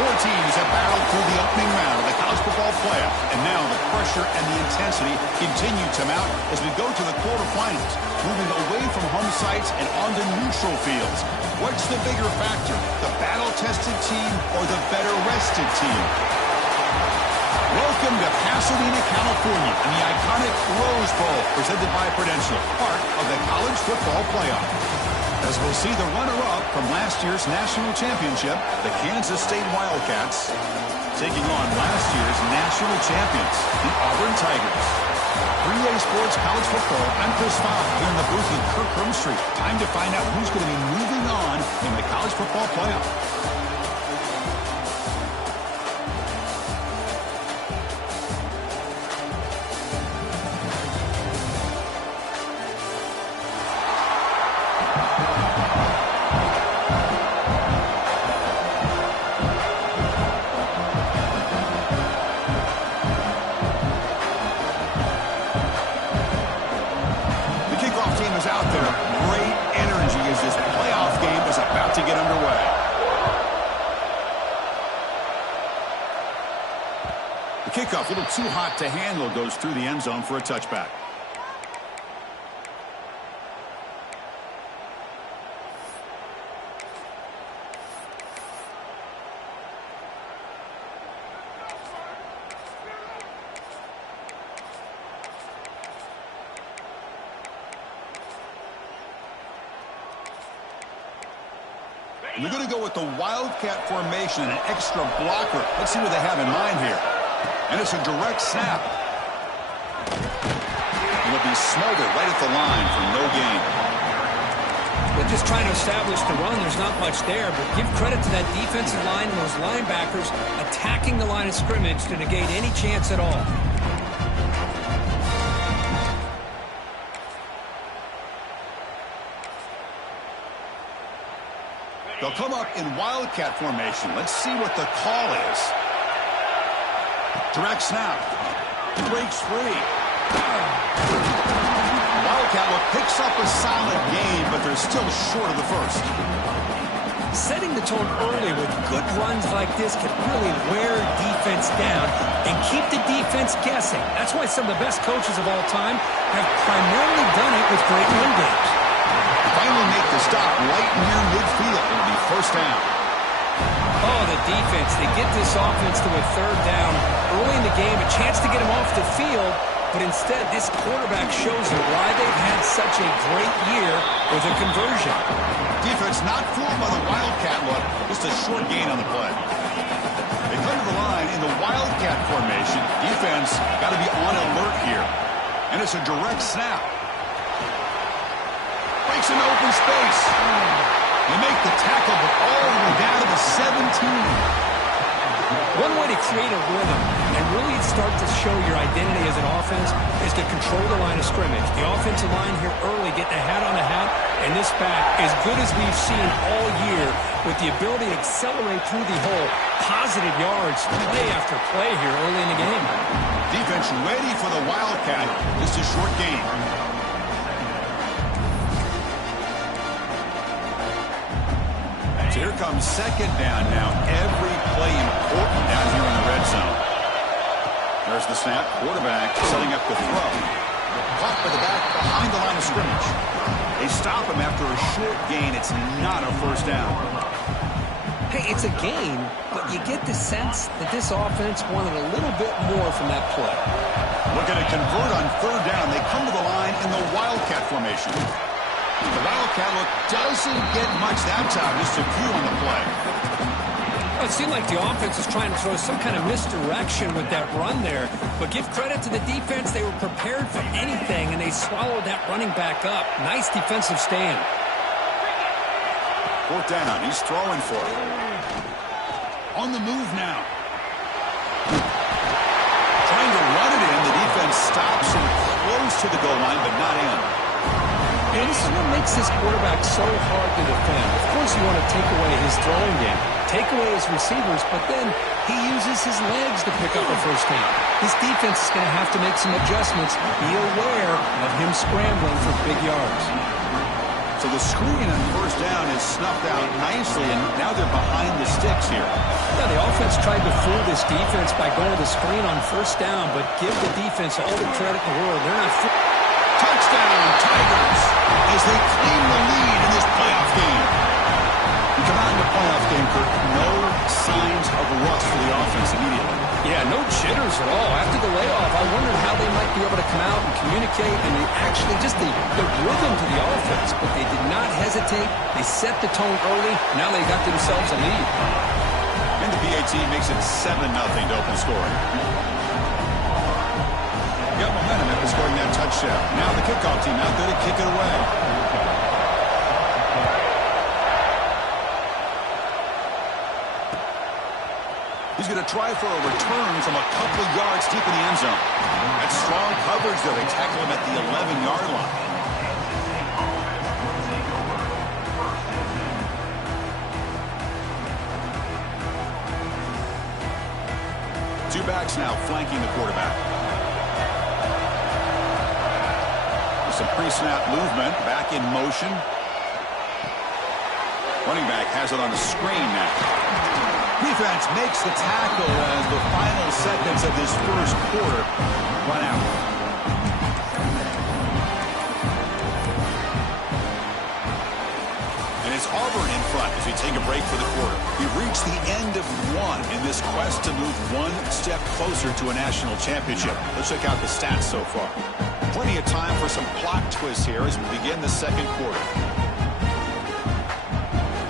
Four teams have battled through the opening round of the college football playoff, and now the pressure and the intensity continue to mount as we go to the quarterfinals, moving away from home sites and onto neutral fields. What's the bigger factor, the battle-tested team or the better-rested team? Welcome to Pasadena, California, and the iconic Rose Bowl, presented by Prudential, part of the college football playoff. As we'll see the runner-up from last year's national championship, the Kansas State Wildcats, taking on last year's national champions, the Auburn Tigers. 3A Sports College Football, I'm Chris Fox here in the booth with Kirk Crumstreet. Time to find out who's going to be moving on in the college football playoff. Kickoff, a little too hot to handle, goes through the end zone for a touchback. And they're going to go with the Wildcat formation and an extra blocker. Let's see what they have in mind here. And it's a direct snap. It'll be smothered right at the line for no gain. They're just trying to establish the run. There's not much there, but give credit to that defensive line and those linebackers attacking the line of scrimmage to negate any chance at all. They'll come up in Wildcat formation. Let's see what the call is. Direct snap. Breaks free. Wildcat picks up a solid gain, but they're still short of the first. Setting the tone early with good runs like this can really wear defense down and keep the defense guessing. That's why some of the best coaches of all time have primarily done it with great run games. Finally make the stop right near midfield. It'll be first down. Oh, the defense. They get this offense to a third down early in the game, a chance to get him off the field, but instead this quarterback shows you why they've had such a great year with a conversion. Defense not fooled by the Wildcat look. Just a short gain on the play. They come to the line in the Wildcat formation. Defense got to be on alert here. And it's a direct snap. Breaks into open space. They make the tackle, but all the way down to the 17. One way to create a rhythm and really start to show your identity as an offense is to control the line of scrimmage. The offensive line here early getting a hat on the hat, and this back, as good as we've seen all year, with the ability to accelerate through the hole, positive yards, play after play here early in the game. Defense ready for the Wildcat. Just a short gain. So here comes second down now. Every play important down here in the red zone. There's the snap. Quarterback setting up the throw. Caught by the back behind the line of scrimmage. They stop him after a short gain. It's not a first down. Hey, it's a gain, but you get the sense that this offense wanted a little bit more from that play. Looking to convert on third down. They come to the line in the Wildcat formation. The Wildcat look doesn't get much that time, just a few on the play. Well, it seemed like the offense was trying to throw some kind of misdirection with that run there. But give credit to the defense. They were prepared for anything, and they swallowed that running back up. Nice defensive stand. Fourth down. He's throwing for it. On the move now. Trying to run it in. The defense stops him close to the goal line, but not in. And this is what makes this quarterback so hard to defend. Of course, you want to take away his throwing game, take away his receivers, but then he uses his legs to pick up a first down. This defense is going to have to make some adjustments. Be aware of him scrambling for big yards. So the screen on first down is snuffed out nicely, and now they're behind the sticks here. Yeah, the offense tried to fool this defense by going to the screen on first down, but give the defense all the credit in the world. They're not... Touchdown, Tigers, as they claim the lead in this playoff game. We come out in the playoff game, Kirk, no signs of rust for the offense immediately. Yeah, no jitters at all. After the layoff, I wondered how they might be able to come out and communicate, and they actually just the rhythm to the offense, but they did not hesitate. They set the tone early. Now they got themselves a lead. And the PAT makes it 7-0 to open scoring. Got momentum after scoring that touchdown. Now the kickoff team out there to kick it away. He's going to try for a return from a couple of yards deep in the end zone. That's strong coverage, though. They tackle him at the 11-yard line. Two backs now flanking the quarterback. With some pre-snap movement, back in motion. Running back has it on the screen now. Defense makes the tackle as the final seconds of this first quarter run out. And it's Auburn in front as we take a break for the quarter. We've reached the end of one in this quest to move one step closer to a national championship. Let's check out the stats so far. Plenty of time for some plot twists here as we begin the second quarter.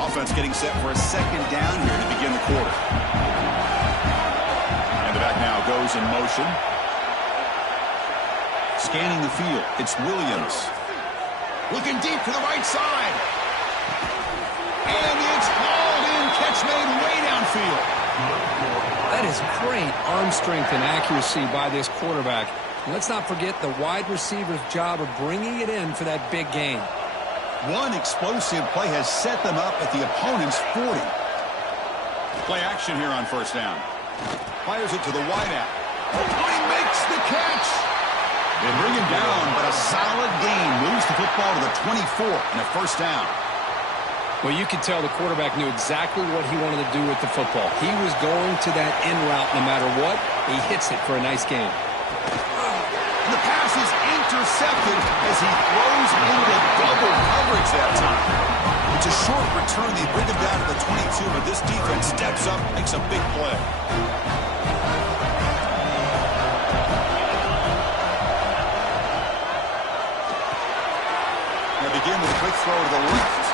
Offense getting set for a second down here to begin the quarter. And the back now goes in motion. Scanning the field, it's Williams. Looking deep to the right side. And it's hauled in, catch made way downfield. That is great arm strength and accuracy by this quarterback. And let's not forget the wide receiver's job of bringing it in for that big game. One explosive play has set them up at the opponent's 40. Play action here on first down. Fires it to the wideout. Oh, he makes the catch. They bring him down, but a solid gain moves the football to the 24 and a first down. Well, you could tell the quarterback knew exactly what he wanted to do with the football. He was going to that in route no matter what. He hits it for a nice gain. The pass is intercepted as he throws into double coverage that time. It's a short return. They bring him down to the 22, but this defense steps up, makes a big play. They begin with a quick throw to the left.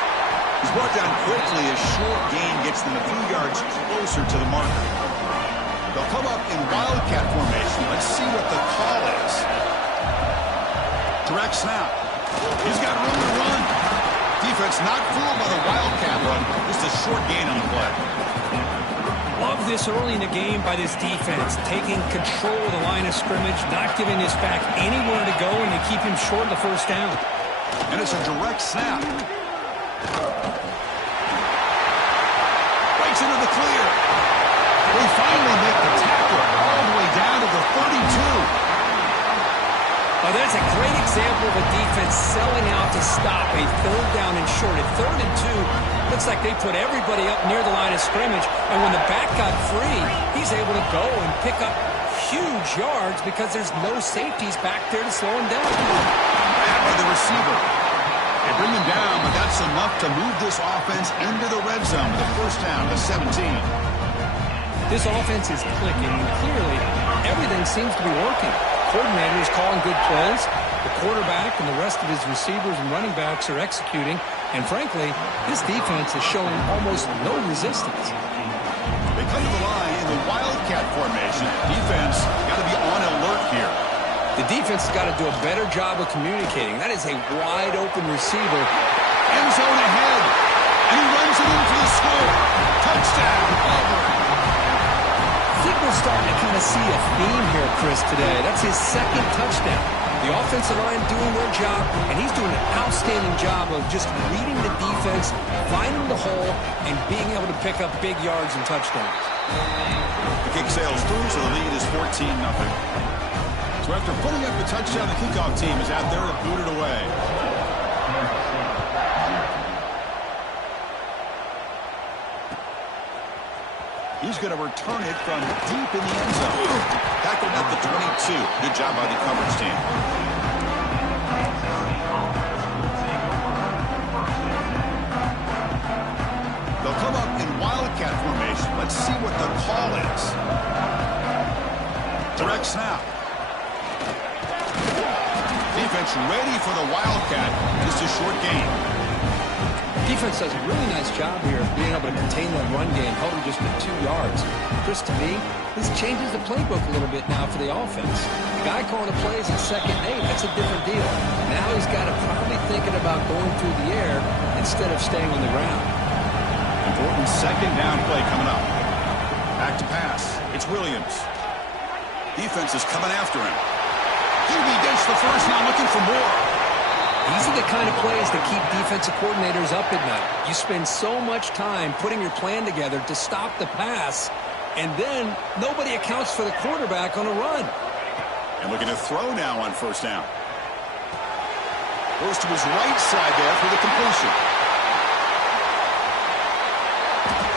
He's brought down quickly. A short gain gets them a few yards closer to the marker. They'll come up in wildcat formation. Let's see what the call is. Direct snap. He's got room to run. Defense not fooled by the wildcat run. Just a short gain on the play. Love this early in the game by this defense. Taking control of the line of scrimmage, not giving this back anywhere to go, and they keep him short of the first down. And it's a direct snap. Breaks into the clear. They finally make the tackle all the way down to the 32. Oh, that's a great example of a defense selling out to stop a third down and short. At 3rd and 2, looks like they put everybody up near the line of scrimmage, and when the back got free, he's able to go and pick up huge yards because there's no safeties back there to slow him down. Back to the receiver. They bring him down, but that's enough to move this offense into the red zone with a first down to 17. This offense is clicking, and clearly everything seems to be working. Coordinator is calling good plays. The quarterback and the rest of his receivers and running backs are executing. And frankly, this defense is showing almost no resistance. They come to the line in the wildcat formation. Defense got to be on alert here. The defense has got to do a better job of communicating. That is a wide open receiver. End zone ahead. And he runs it in for the score. Touchdown, Auburn. I think we're starting to kind of see a theme here, Chris, today. That's his 2nd touchdown. The offensive line doing their job, and he's doing an outstanding job of just reading the defense, finding the hole, and being able to pick up big yards and touchdowns. The kick sails through, so the lead is 14-0. So after putting up the touchdown, the kickoff team is out there to boot it away. He's going to return it from deep in the end zone. Tackled at the 22. Good job by the coverage team. They'll come up in Wildcat formation. Let's see what the call is. Direct snap. Defense ready for the Wildcat. Just a short gain. Defense does a really nice job here of being able to contain that run game, held him just at 2 yards. Chris, to me, this changes the playbook a little bit now for the offense. The guy calling the plays at 2nd and 8, that's a different deal. Now he's got to probably thinking about going through the air instead of staying on the ground. Important 2nd down play coming up. Back to pass. It's Williams. Defense is coming after him. QB gets the first now, looking for more. These are the kind of plays that keep defensive coordinators up at night. You spend so much time putting your plan together to stop the pass, and then nobody accounts for the quarterback on a run. And looking to throw now on 1st down. Goes to his right side there for the completion.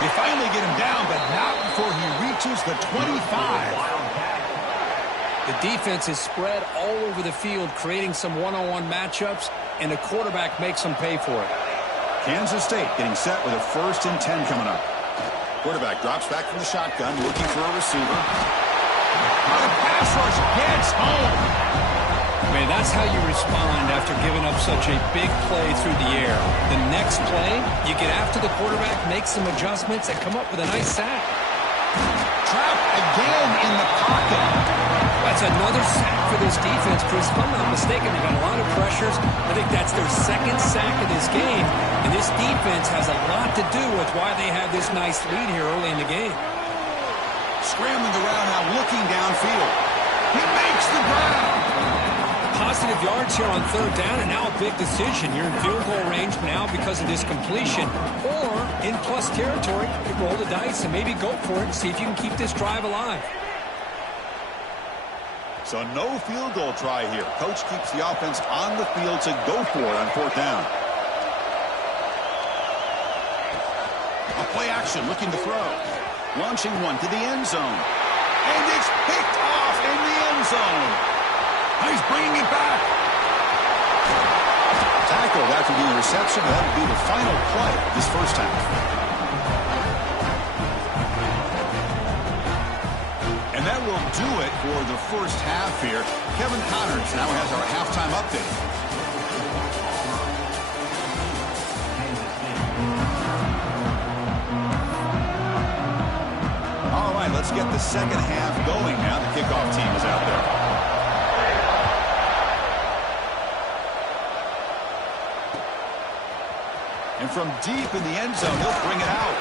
They finally get him down, but not before he reaches the 25. The defense is spread all over the field, creating some one-on-one matchups, and the quarterback makes them pay for it. Kansas State getting set with a 1st and 10 coming up. Quarterback drops back from the shotgun, looking for a receiver. The pass rush gets home. Man, that's how you respond after giving up such a big play through the air. The next play, you get after the quarterback, make some adjustments, and come up with a nice sack. Trapped again in the pocket. That's another sack for this defense, Chris. If I'm not mistaken, they've got a lot of pressures. I think that's their 2nd sack of this game. And this defense has a lot to do with why they have this nice lead here early in the game. Scrambling around now, looking downfield. He makes the ground. Positive yards here on 3rd down, and now a big decision. You're in field goal range now because of this completion. Or in plus territory, you roll the dice and maybe go for it and see if you can keep this drive alive. So no field goal try here. Coach keeps the offense on the field to go for it on 4th down. A play action looking to throw. Launching one to the end zone. And it's picked off in the end zone. He's bringing it back. Tackled after the interception. That will be the final play of this 1st half. And that will do it for the 1st half here. Kevin Connors now has our halftime update. All right, let's get the 2nd half going now. The kickoff team is out there. And from deep in the end zone, he'll bring it out.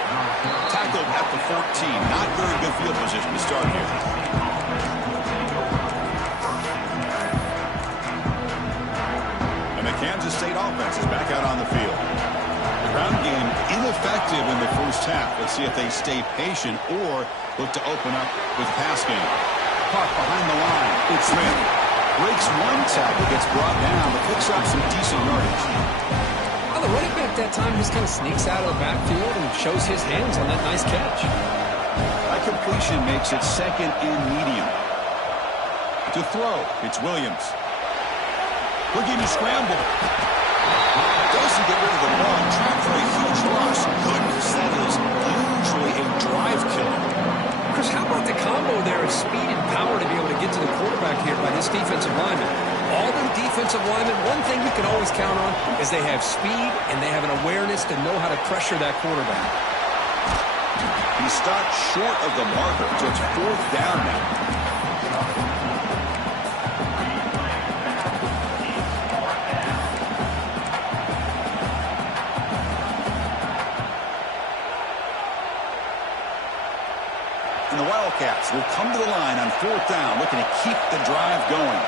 Tackled at the 14. Not very good field position to start here. And the Kansas State offense is back out on the field. The ground game ineffective in the 1st half. Let's see if they stay patient or look to open up with pass game. Caught behind the line. It's Smith. Breaks one tackle, gets brought down, but picks up some decent yardage. The running back that time just kind of sneaks out of the backfield and shows his hands on that nice catch. That completion makes it 2nd and medium. To throw, it's Williams. Looking to scramble. Doesn't get rid of the ball. Trapped for a huge loss. Goodness, that is usually a drive killer. Chris, how about the combo there of speed and power to be able to get to the quarterback here by this defensive lineman? All the defensive linemen, one thing you can always count on is they have speed and they have an awareness to know how to pressure that quarterback. He stopped short of the marker, so it's 4th down now. And the Wildcats will come to the line on 4th down, looking to keep the drive going.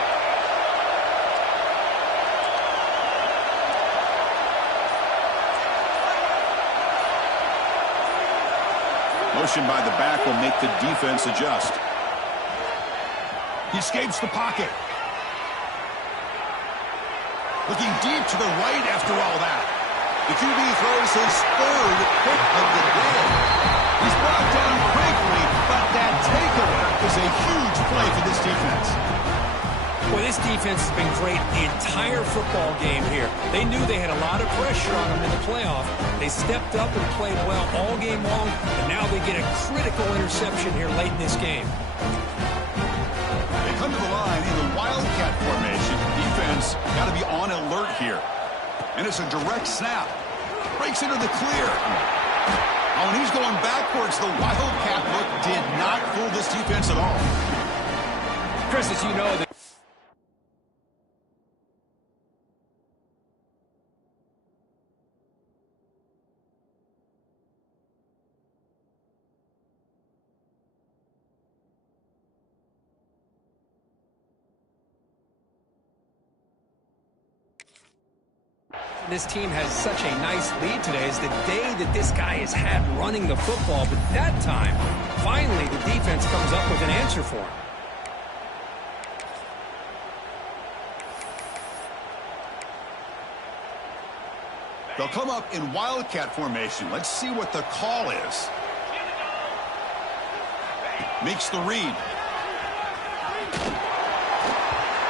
Motion by the back will make the defense adjust. He escapes the pocket. Looking deep to the right after all that. The QB throws his 3rd pick of the day. He's brought down quickly defense has been great the entire football game here. They knew they had a lot of pressure on them in the playoff. They stepped up and played well all game long, and now they get a critical interception here late in this game. They come to the line in the wildcat formation. Defense got to be on alert here. And it's a direct snap. Breaks into the clear. Oh, and he's going backwards. The wildcat look did not fool this defense at all. Chris, as you know, this team has such a nice lead today is the day that this guy has had running the football. But that time, finally, the defense comes up with an answer for him. They'll come up in wildcat formation. Let's see what the call is. Makes the read.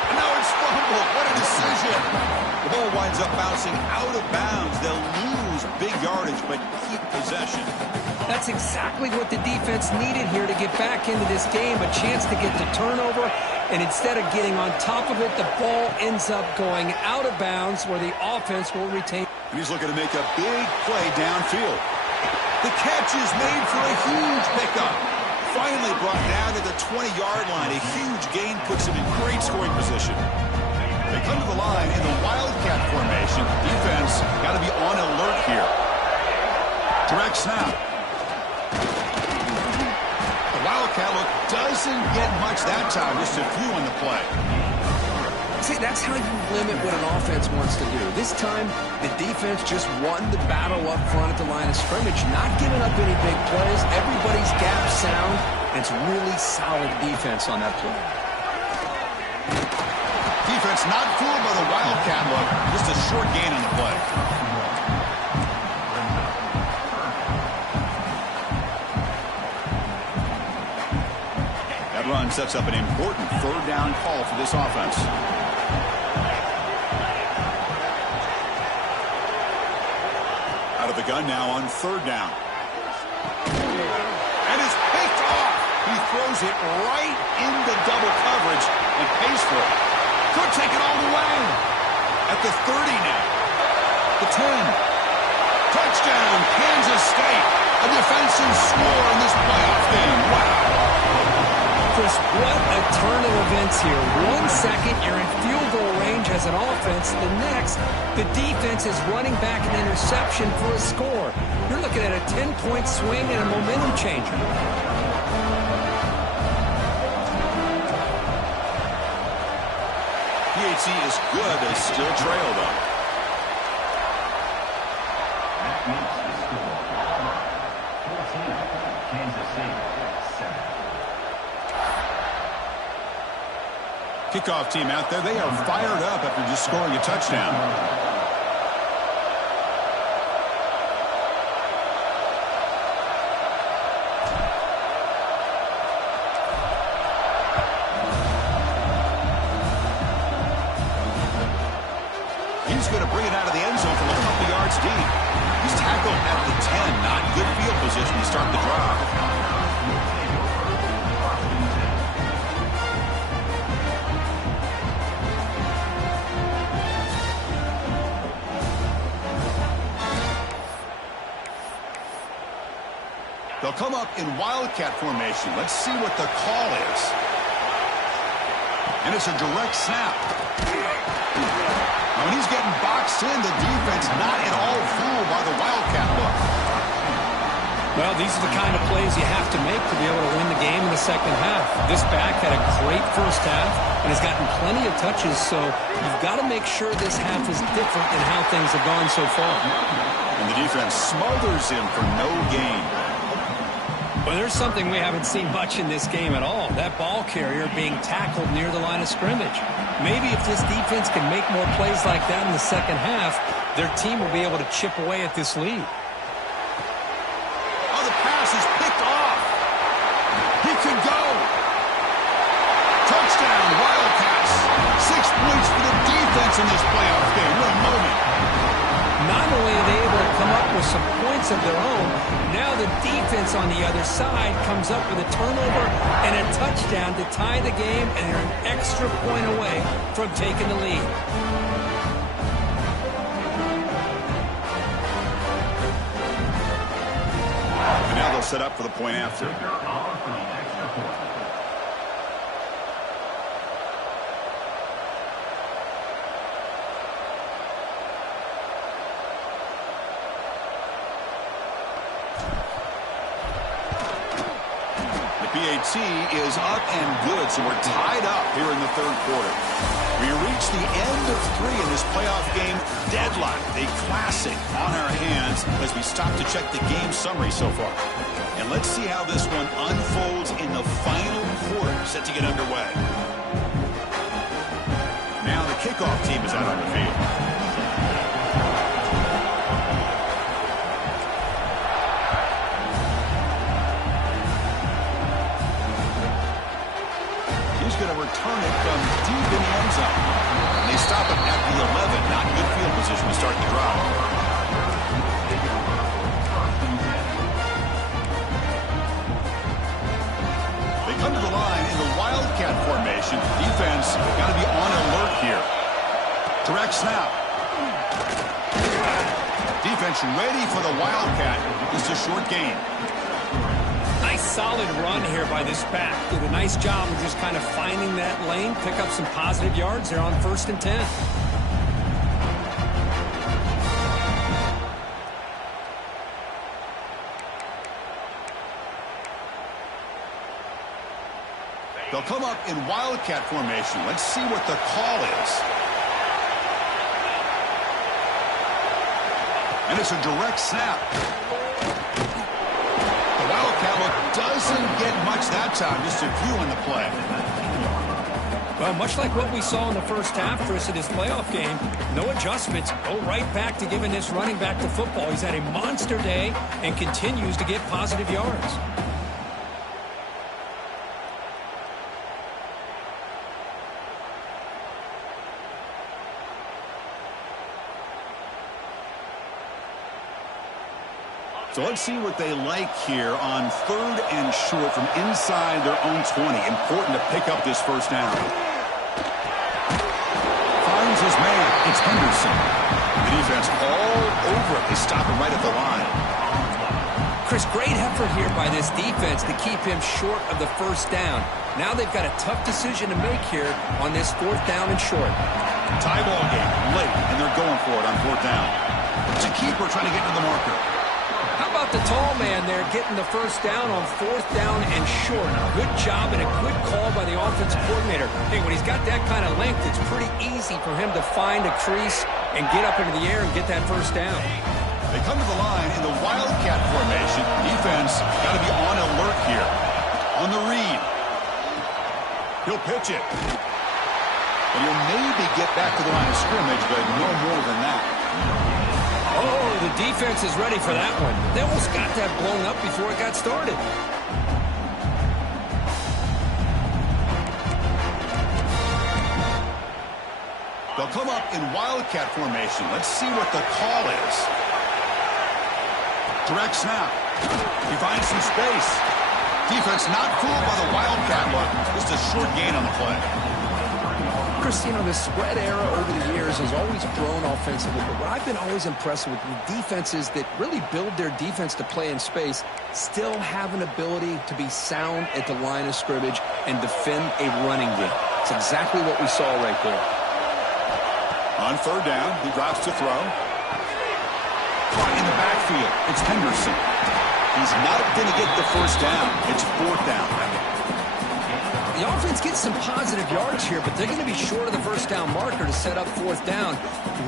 And now it's fumbled. What a decision. The ball winds up bouncing out of bounds. They'll lose big yardage, but keep possession. That's exactly what the defense needed here to get back into this game, a chance to get the turnover, and instead of getting on top of it, the ball ends up going out of bounds where the offense will retain. He's looking to make a big play downfield. The catch is made for a huge pickup. Finally brought down to the 20-yard line. A huge gain puts him in great scoring position. They come to the line in the wildcat formation. Defense got to be on alert here. Direct snap. The wildcat look doesn't get much that time. Just a few on the play. See, that's how you limit what an offense wants to do. This time, the defense just won the battle up front at the line of scrimmage, not giving up any big plays. Everybody's gap sound, and it's really solid defense on that play. Defense not fooled by the wildcat look. Just a short gain on the play. That run sets up an important third down call for this offense. Out of the gun now on third down. And it's picked off. He throws it right into double coverage and pays for it. Could take it all the way. At the 30 now. The 10. Touchdown, Kansas State. A defensive score in this playoff game. Wow. Chris, what a turn of events here. 1 second, you're in field goal range as an offense. The next, the defense is running back an interception for a score. You're looking at a 10-point swing and a momentum changer. PHC is good. They still trail, though. Kickoff team out there. They are fired up after just scoring a touchdown. He's going to bring it out of the end zone from a couple yards deep. He's tackled at the 10. Not good field position to start the drive. They'll come up in wildcat formation. Let's see what the call is. And it's a direct snap. When he's getting boxed in, the defense not at all fooled by the wildcat look. Well, these are the kind of plays you have to make to be able to win the game in the second half. This back had a great first half and has gotten plenty of touches, so you've got to make sure this half is different than how things have gone so far. And the defense smothers him for no gain. Well, there's something we haven't seen much in this game at all. That ball carrier being tackled near the line of scrimmage. Maybe if this defense can make more plays like that in the second half, their team will be able to chip away at this lead. Oh, the pass is picked off. He could go. Touchdown, Wildcats. 6 points. defense in this playoff game. What a moment. Not only are they able to come up with some points of their own, now the defense on the other side comes up with a turnover and a touchdown to tie the game, and they're an extra point away from taking the lead. And now they'll set up for the point after. PAT is up and good, so we're tied up here in the third quarter. We reach the end of 3 in this playoff game deadline. A classic on our hands as we stop to check the game summary so far. And let's see how this one unfolds in the final quarter, set to get underway. Now the kickoff team is out on the field. Going to return it from deep in the end zone. And they stop it at the 11. Not good field position to start the drive. They come to the line in the Wildcat formation. Defense got to be on alert here. Direct snap. Defense ready for the Wildcat. Just a short gain. Nice solid run here by this back. Did a nice job of just kind of finding that lane, pick up some positive yards there on 1st and 10. They'll come up in Wildcat formation. Let's see what the call is. And it's a direct snap. Doesn't get much that time, just a few in the play. Well, much like what we saw in the first half, Chris, of this playoff game, no adjustments. Go right back to giving this running back the football. He's had a monster day and continues to get positive yards. So let's see what they like here on 3rd and short from inside their own 20. Important to pick up this first down. Finds his man. It's Henderson. The defense all over it. They stop him right at the line. Chris, great effort here by this defense to keep him short of the first down. Now they've got a tough decision to make here on this 4th down and short. Tie ball game late, and they're going for it on 4th down. It's a keeper trying to get to the marker. How about the tall man there getting the first down on 4th down and short? Good job and a good call by the offensive coordinator. Hey, when he's got that kind of length, it's pretty easy for him to find a crease and get up into the air and get that first down. They come to the line in the Wildcat formation. Defense got to be on alert here. On the read. He'll pitch it. And he'll maybe get back to the line of scrimmage, but no more than that. Oh, the defense is ready for that one. They almost got that blown up before it got started. They'll come up in Wildcat formation. Let's see what the call is. Direct snap. He finds some space. Defense not fooled by the Wildcat look. Just a short gain on the play. Chris, you know, the spread era over the years has always grown offensively, but what I've been always impressed with the defenses that really build their defense to play in space still have an ability to be sound at the line of scrimmage and defend a running game. It's exactly what we saw right there. On 3rd down, he drops to throw. Caught in the backfield. It's Henderson. He's not going to get the first down. It's 4th down. The offense gets some positive yards here, but they're going to be short of the first down marker to set up 4th down.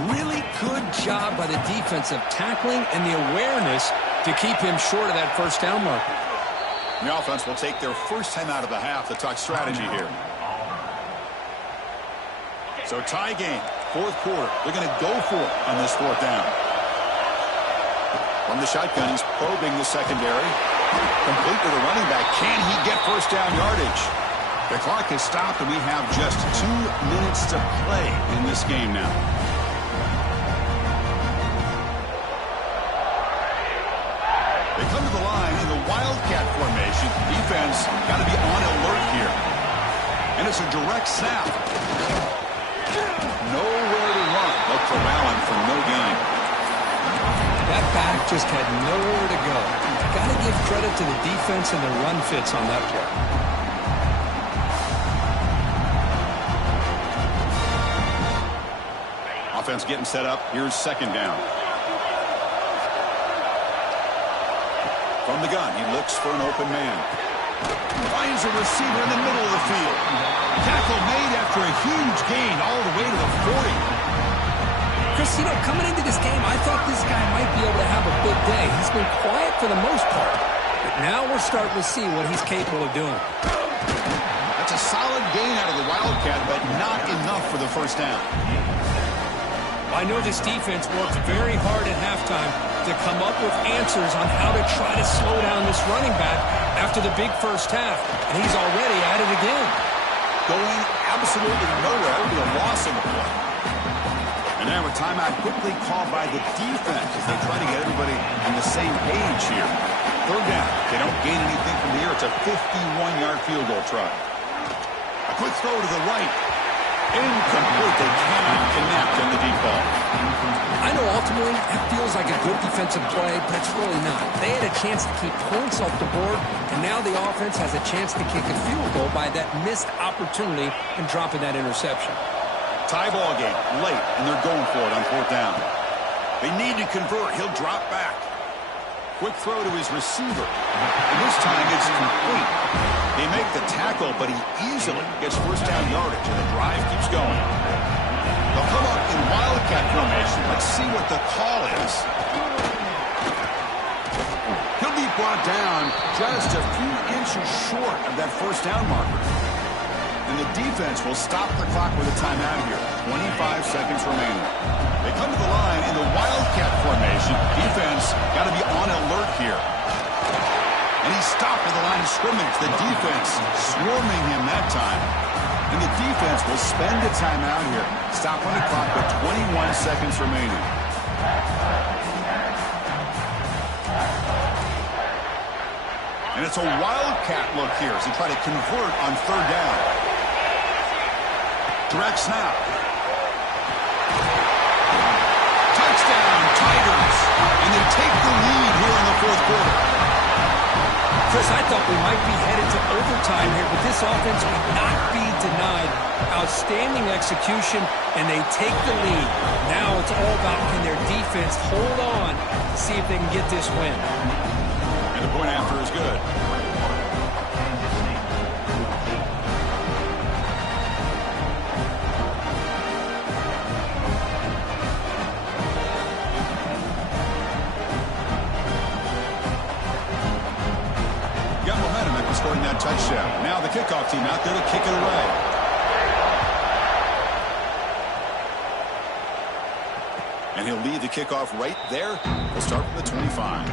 Really good job by the defense of tackling and the awareness to keep him short of that first down marker. The offense will take their first time out of the half to talk strategy here. So tie game, 4th quarter. They're going to go for it on this 4th down. From the shotgun, he's probing the secondary. Complete to the running back. Can he get first down yardage? The clock has stopped, and we have just 2 minutes to play in this game now. They come to the line in the Wildcat formation. Defense got to be on alert here. And it's a direct snap. Nowhere to run, but corralling for no gain. That back just had nowhere to go. Got to give credit to the defense and the run fits on that play. Offense getting set up. Here's second down. From the gun, he looks for an open man. Finds a receiver in the middle of the field. Tackle made after a huge gain all the way to the 40. Chris, coming into this game, I thought this guy might be able to have a big day. He's been quiet for the most part. But now we're starting to see what he's capable of doing. That's a solid gain out of the Wildcat, but not enough for the first down. I know this defense worked very hard at halftime to come up with answers on how to try to slow down this running back after the big first half. And he's already at it again. Going absolutely nowhere with a loss in the play. And now a timeout quickly called by the defense as they try to get everybody on the same page here. Third down. They don't gain anything from here. It's a 51-yard field goal try. A quick throw to the right. Incomplete. They cannot connect on the deep ball. I know ultimately that feels like a good defensive play, but it's really not. They had a chance to keep points off the board, and now the offense has a chance to kick a field goal by that missed opportunity and dropping that interception. Tie ball game, late, and they're going for it on fourth down. They need to convert. He'll drop back. Quick throw to his receiver. And this time it's complete. They make the tackle, but he easily gets first down yardage, and the drive keeps going. They'll come up in Wildcat formation. Let's see what the call is. He'll be brought down just a few inches short of that first down marker. And the defense will stop the clock with a timeout here. 25 seconds remaining. They come to the line in the Wildcat formation. Defense got to be on alert here. And he stopped at the line of scrimmage. The defense swarming him that time. And the defense will spend a timeout here. Stop on the clock with 21 seconds remaining. And it's a Wildcat look here as they try to convert on third down. Direct snap. Touchdown, Tigers. And they take the lead here in the fourth quarter. Chris, I thought we might be headed to overtime here, but this offense would not be denied. Outstanding execution, and they take the lead. Now it's all about can their defense hold on to see if they can get this win. And the point after is good. Scoring that touchdown. Now the kickoff team out there to kick it away. And he'll lead the kickoff right there. We'll start from the 25.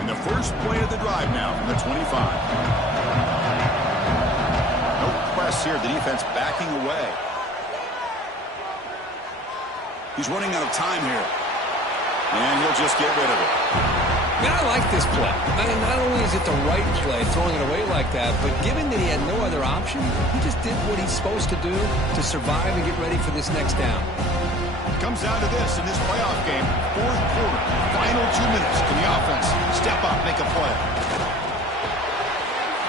And the first play of the drive now from the 25. No press here. The defense backing away. He's running out of time here. And he'll just get rid of it. Man, I like this play. I mean, not only is it the right play, throwing it away like that, but given that he had no other option, he just did what he's supposed to do to survive and get ready for this next down. It comes down to this in this playoff game. Fourth quarter, final 2 minutes. Can the offense step up, make a play?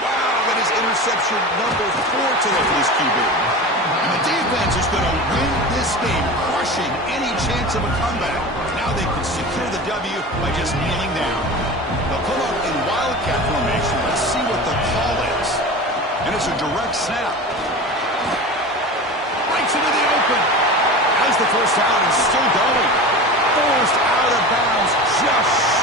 Wow, that is interception number 4 today for this QB. And the defense is going to win this game, crushing any chance of a comeback. Now they can secure the W by just kneeling down. They'll come up in Wildcat formation. Let's see what the call is. And it's a direct snap. Breaks into the open. As the first down is still going. Forced out of bounds just short.